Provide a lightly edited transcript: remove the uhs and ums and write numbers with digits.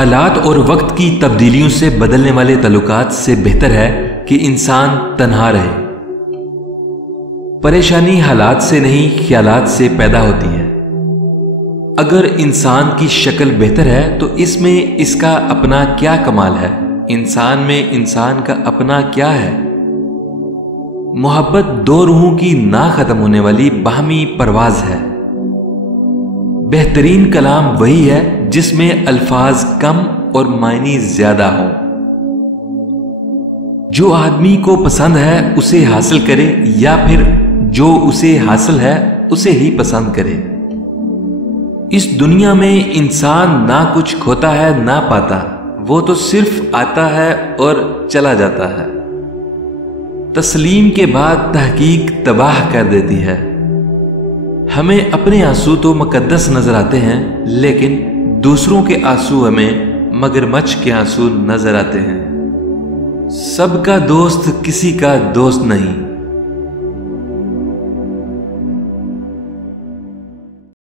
حالات اور وقت کی تبدیلیوں سے بدلنے والے تعلقات سے بہتر ہے کہ انسان تنہا رہے۔ پریشانی حالات سے نہیں، خیالات سے پیدا ہوتی ہے۔ اگر انسان کی شکل بہتر ہے تو اس میں اس کا اپنا کیا کمال ہے؟ انسان میں انسان کا اپنا کیا ہے؟ محبت دو روحوں کی نہ ختم ہونے والی باہمی پرواز ہے۔ بہترین کلام وہی ہے جس میں الفاظ کم اور معنی زیادہ ہوں۔ جو آدمی کو پسند ہے اسے حاصل کرے، یا پھر جو اسے حاصل ہے اسے ہی پسند کرے۔ اس دنیا میں انسان نہ کچھ کھوتا ہے نہ پاتا، وہ تو صرف آتا ہے اور چلا جاتا ہے۔ تسلیم کے بعد تحقیق تباہ کر دیتی ہے۔ ہمیں اپنے آنسو تو مقدس نظر آتے ہیں، لیکن دوسروں کے آنسو ہمیں مگرمچھ کے آنسو نظر آتے ہیں۔ سب کا دوست کسی کا دوست نہیں۔